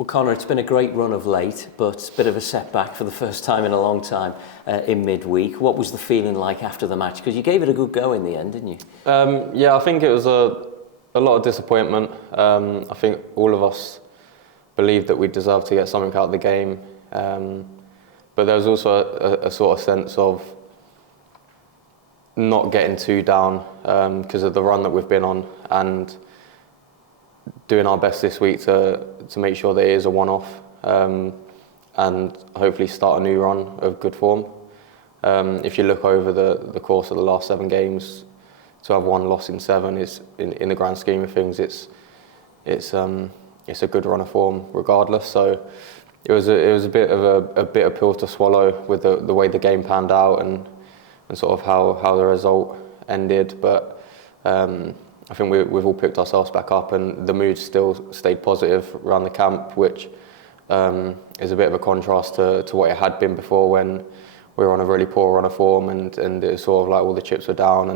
Well, Connor, it's been a great run of late, but a bit of a setback for the first time in a long time in midweek. What was the feeling like after the match? Because you gave it a good go in the end, didn't you? Yeah, I think it was a lot of disappointment. I think all of us believed that we deserved to get something out of the game. But there was also a sort of sense of not getting too down because of the run that we've been on, and doing our best this week to make sure that it is a one-off and hopefully start a new run of good form. If you look over the course of the last 7 games, to have 1 loss in 7 is, in the grand scheme of things, it's a good run of form regardless. So it was a bit of a bitter pill to swallow with the way the game panned out and sort of how the result ended. But I think we've all picked ourselves back up, and the mood still stayed positive around the camp, which is a bit of a contrast to what it had been before, when we were on a really poor run of form and it was sort of like all the chips were down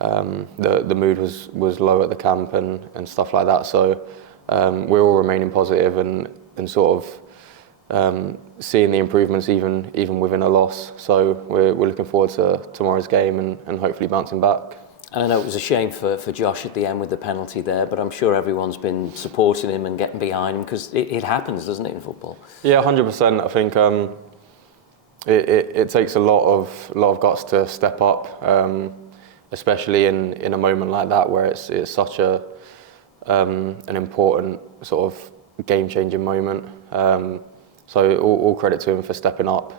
and the mood was low at the camp and stuff like that. So we're all remaining positive and sort of seeing the improvements even within a loss. So we're looking forward to tomorrow's game and hopefully bouncing back. And I know it was a shame for Josh at the end with the penalty there, but I'm sure everyone's been supporting him and getting behind him, because it happens, doesn't it, in football? Yeah, 100%. I think it takes a lot of guts to step up, especially in a moment like that where it's such an important sort of game-changing moment. So all credit to him for stepping up.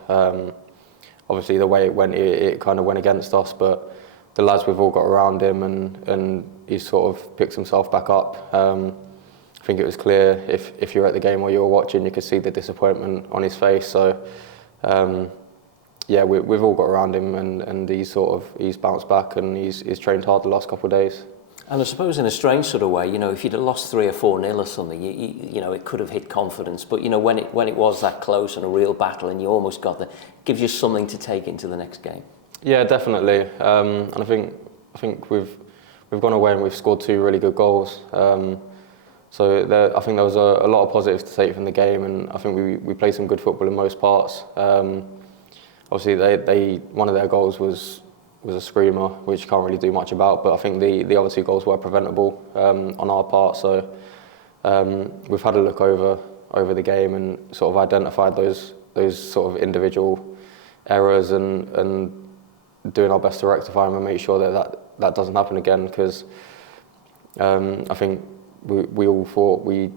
Obviously, the way it went, it kind of went against us, but the lads we've all got around him and he sort of picks himself back up. I think it was clear if you were at the game or you were watching, you could see the disappointment on his face. So yeah, we've all got around him and he's bounced back and he's trained hard the last couple of days. And I suppose in a strange sort of way, you know, if you'd have lost 3 or 4-0 or something, you know, it could have hit confidence. But you know, when it was that close and a real battle, and you almost got there, it gives you something to take into the next game. Yeah, definitely. And I think we've gone away and we've scored 2 really good goals. So I think there was a lot of positives to take from the game, and I think we played some good football in most parts. Obviously, one of their goals was a screamer, which you can't really do much about. But I think the other 2 goals were preventable on our part. So we've had a look over the game and sort of identified those sort of individual errors and doing our best to rectify them and make sure that doesn't happen again, because I think we all thought we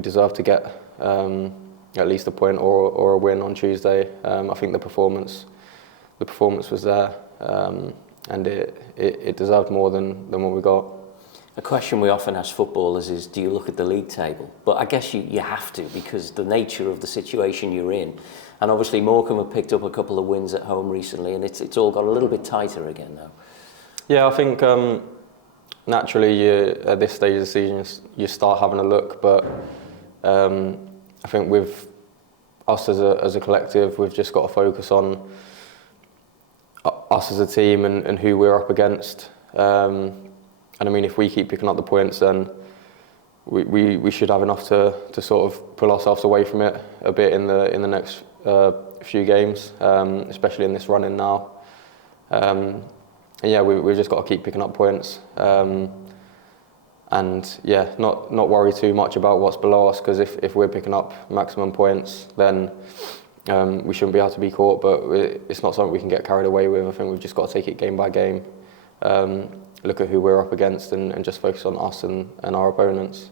deserved to get at least a point or a win on Tuesday. I think the performance was there, and it deserved more than what we got. A question we often ask footballers is, do you look at the league table? But I guess you have to, because the nature of the situation you're in. And obviously Morecambe have picked up a couple of wins at home recently, and it's all got a little bit tighter again now. Yeah, I think naturally at this stage of the season you start having a look, but I think with us as a collective, we've just got to focus on us as a team and who we're up against. And I mean, if we keep picking up the points, then we should have enough to sort of pull ourselves away from it a bit in the next few games, especially in this run-in now. And yeah, we've just got to keep picking up points, and yeah, not worry too much about what's below us, because if we're picking up maximum points, then we shouldn't be able to be caught. But it's not something we can get carried away with. I think we've just got to take it game by game, look at who we're up against, and just focus on us and our opponents.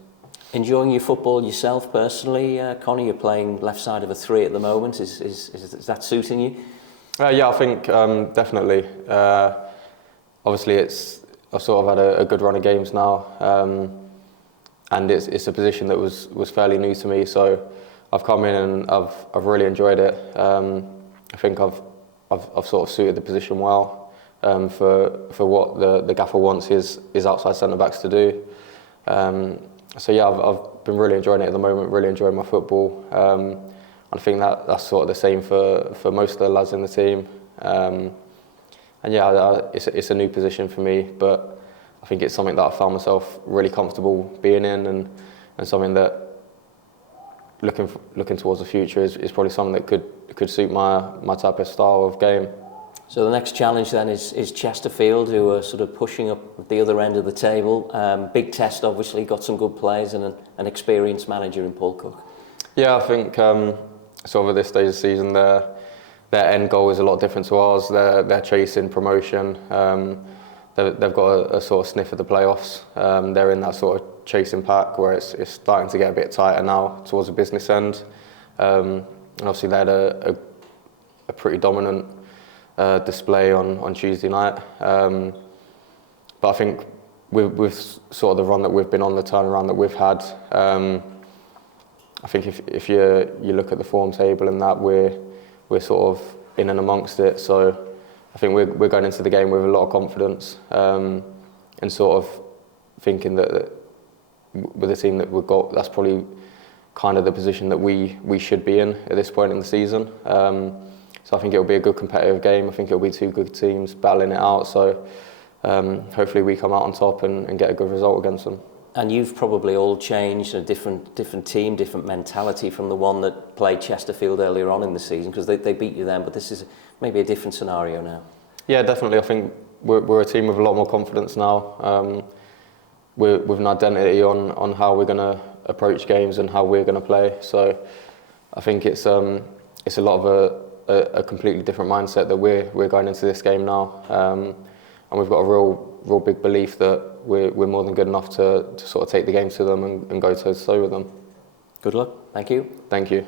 Enjoying your football yourself personally, Connie? You're playing left side of a 3 at the moment. Is that suiting you? Yeah, I think definitely. Obviously, I've sort of had a good run of games now, and it's a position that was fairly new to me. So I've come in and I've really enjoyed it. I think I've sort of suited the position well for what the gaffer wants his outside centre backs to do. So yeah, I've been really enjoying it at the moment, really enjoying my football. I think that's sort of the same for most of the lads in the team. And yeah, it's a new position for me, but I think it's something that I found myself really comfortable being in, and something that looking towards the future is probably something that could suit my type of style of game. So the next challenge then is Chesterfield, who are sort of pushing up at the other end of the table. Big test, obviously, got some good players and an experienced manager in Paul Cook. Yeah, I think sort of at this stage of the season, their end goal is a lot different to ours. They're chasing promotion. They've got a sort of sniff at the playoffs. They're in that sort of chasing pack where it's starting to get a bit tighter now towards the business end. And obviously they had a pretty dominant display on Tuesday night. But I think with sort of the run that we've been on, the turnaround that we've had, I think if you look at the form table and that, we're sort of in and amongst it. So I think we're going into the game with a lot of confidence, and sort of thinking that with the team that we've got, that's probably kind of the position that we should be in at this point in the season. So I think it'll be a good competitive game. I think it'll be two good teams battling it out. So hopefully we come out on top and get a good result against them. And you've probably all changed, a different team, different mentality from the one that played Chesterfield earlier on in the season, because they beat you then, but this is maybe a different scenario now. Yeah, definitely. I think we're a team with a lot more confidence now. With an identity on how we're going to approach games and how we're going to play. So I think it's a lot of a completely different mindset that we're going into this game now, and we've got a real big belief that we're more than good enough to sort of take the game to them and go toe to toe with them. Good luck. Thank you. Thank you.